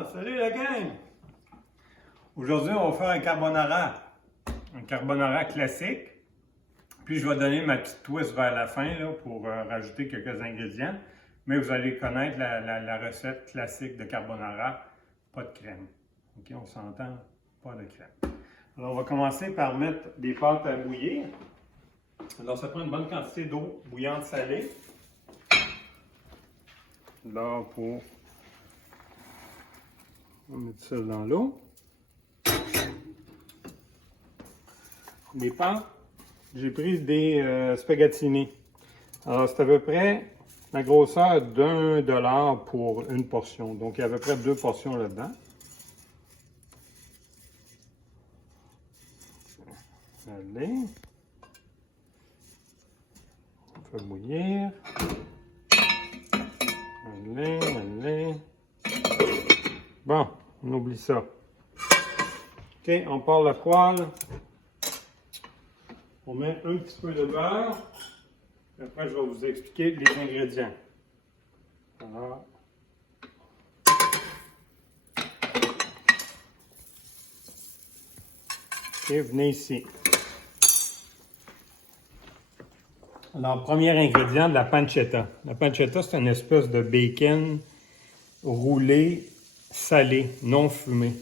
Ah, salut la gang! Aujourd'hui, on va faire un carbonara. Un carbonara classique. Puis je vais donner ma petite twist vers la fin là, pour rajouter quelques ingrédients. Mais vous allez connaître la recette classique de carbonara. Pas de crème. OK, on s'entend? Pas de crème. Alors, on va commencer par mettre des pâtes à bouillir. Alors, ça prend une bonne quantité d'eau bouillante salée. Là, on va mettre ça dans l'eau. Les pâtes, j'ai pris des spaghettini. Alors, c'est à peu près la grosseur d'$1 pour une portion. Donc, il y a à peu près 2 portions là-dedans. Allez. On fait bouillir. Allez. Bon, on oublie ça. OK, on part la poêle. On met un petit peu de beurre. Après, je vais vous expliquer les ingrédients. Alors. OK, venez ici. Alors, premier ingrédient, de la pancetta. La pancetta, c'est une espèce de bacon roulé, salé, non fumé.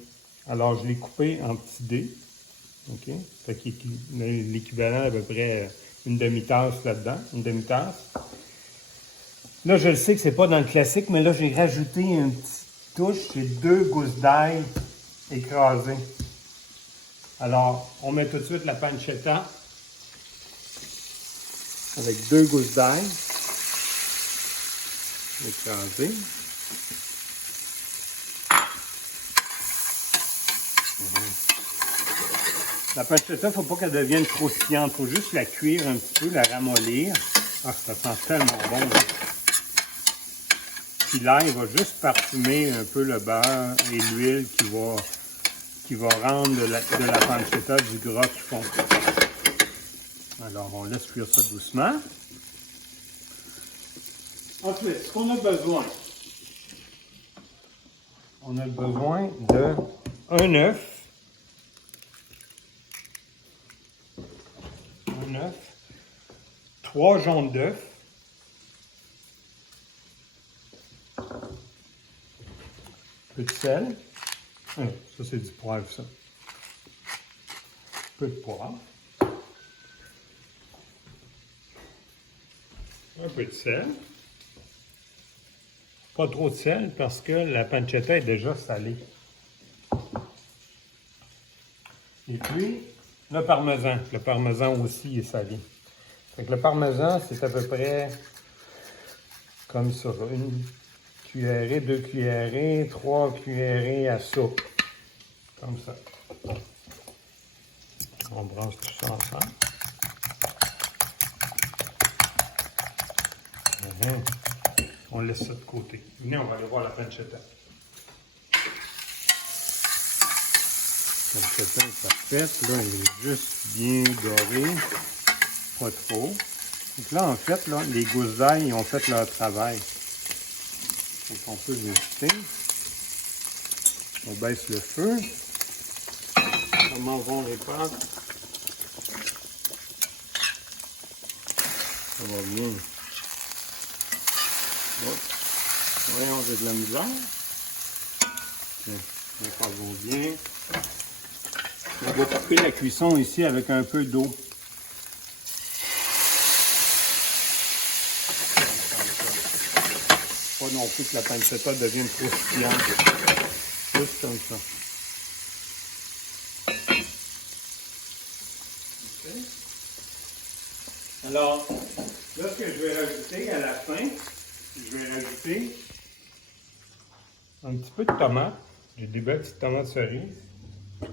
Alors, je l'ai coupé en petits dés. OK? Fait qu'il y a l'équivalent à peu près une demi-tasse là-dedans. Une demi-tasse. Là, je le sais que c'est pas dans le classique, mais là, j'ai rajouté une petite touche. C'est 2 gousses d'ail écrasées. Alors, on met tout de suite la pancetta avec 2 gousses d'ail écrasées. La pancetta, il ne faut pas qu'elle devienne croustillante. Il faut juste la cuire un petit peu, la ramollir. Ah, ça sent tellement bon. Puis l'ail va juste parfumer un peu le beurre et l'huile qui va rendre de la pancetta du gras qui fond. Alors, on laisse cuire ça doucement. Ensuite, ce qu'on a besoin, on a besoin d'un œuf. Un œuf. 3 jaunes d'œufs. Un peu de sel. Ah, ça, c'est du poivre, ça. Un peu de poivre. Un peu de sel. Pas trop de sel parce que la pancetta est déjà salée. Et puis, le parmesan. Le parmesan aussi est salé. Fait que le parmesan, c'est à peu près comme ça. Une cuillerée, 2 cuillerées, 3 cuillerées à soupe. Comme ça. On branche tout ça ensemble. On laisse ça de côté. Venez, on va aller voir la pancetta. La pancetta est parfaite. Là, elle est juste bien dorée. Pas trop. Donc là, en fait, là, les gousses d'ail ont fait leur travail. Donc, on peut les jeter. On baisse le feu. Comment vont les pâtes? Ça va bien. Oh. Voyons, j'ai de la misère. Les pâtes vont bien. On va couper la cuisson ici avec un peu d'eau. Pas non plus que la pancetta devienne croustillante. Juste comme ça. Okay. Alors, là, ce que je vais rajouter à la fin, je vais rajouter un petit peu de tomate. J'ai des belles petites tomates cerises. Un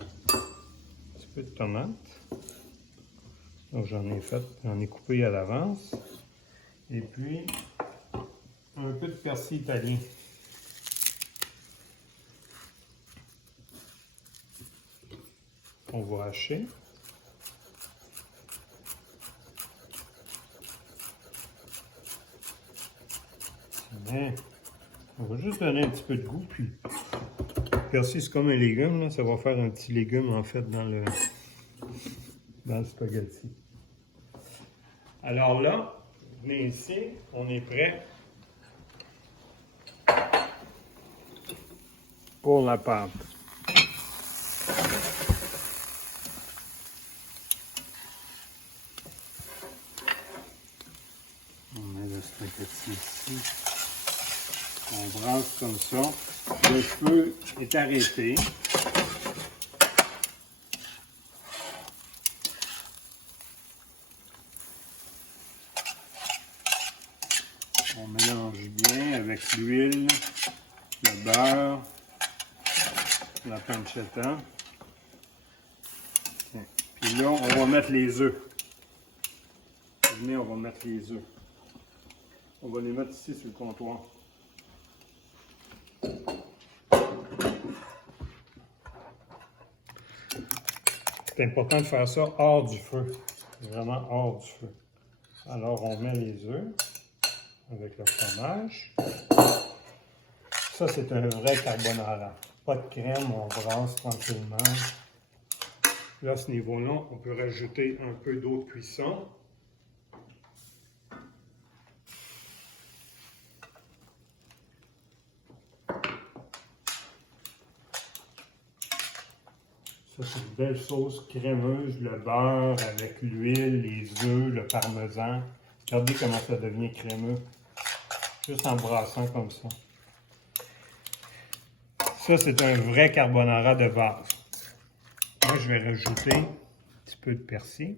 petit peu de tomate. Donc, j'en ai coupé à l'avance. Et puis, un peu de persil italien. On va hacher. On va juste donner un petit peu de goût, puis persil, c'est comme un légume, là. Ça va faire un petit légume, en fait, dans le spaghetti. Alors là, venez ici, on est prêt pour la pâte. On met le spaghetti ici. On brasse comme ça. Le feu est arrêté. On mélange bien avec l'huile, le beurre, la pancetta. Puis là, on va mettre les œufs. Venez, on va mettre les œufs. On va les mettre ici sur le comptoir. C'est important de faire ça hors du feu. Vraiment hors du feu. Alors, on met les œufs avec le fromage. Ça, c'est un vrai carbonara. Pas de crème, on brasse tranquillement. Là, à ce niveau-là, on peut rajouter un peu d'eau de cuisson. Ça, c'est une belle sauce crémeuse, le beurre avec l'huile, les œufs, le parmesan. Regardez comment ça devient crémeux. Juste en brassant comme ça. Ça, c'est un vrai carbonara de base. Moi, je vais rajouter un petit peu de persil.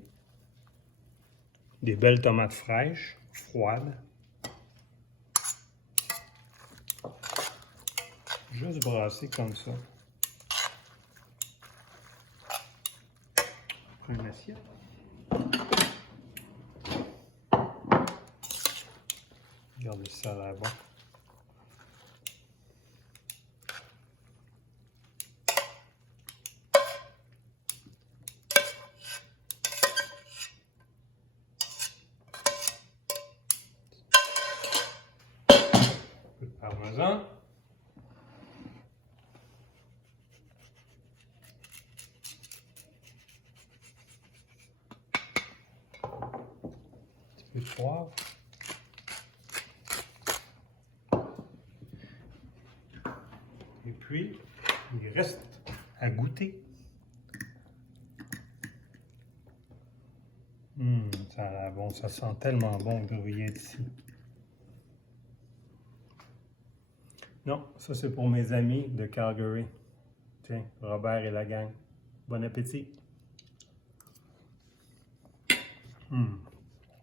Des belles tomates fraîches, froides. Juste brasser comme ça. On prend une assiette. Regardez ça là-bas. Un peu de parmesan. Un peu de poivre. Et puis, il reste à goûter. Ça a l'air bon, ça sent tellement bon le gruyère d'ici. Non, ça c'est pour mes amis de Calgary. Tiens, Robert et la gang. Bon appétit.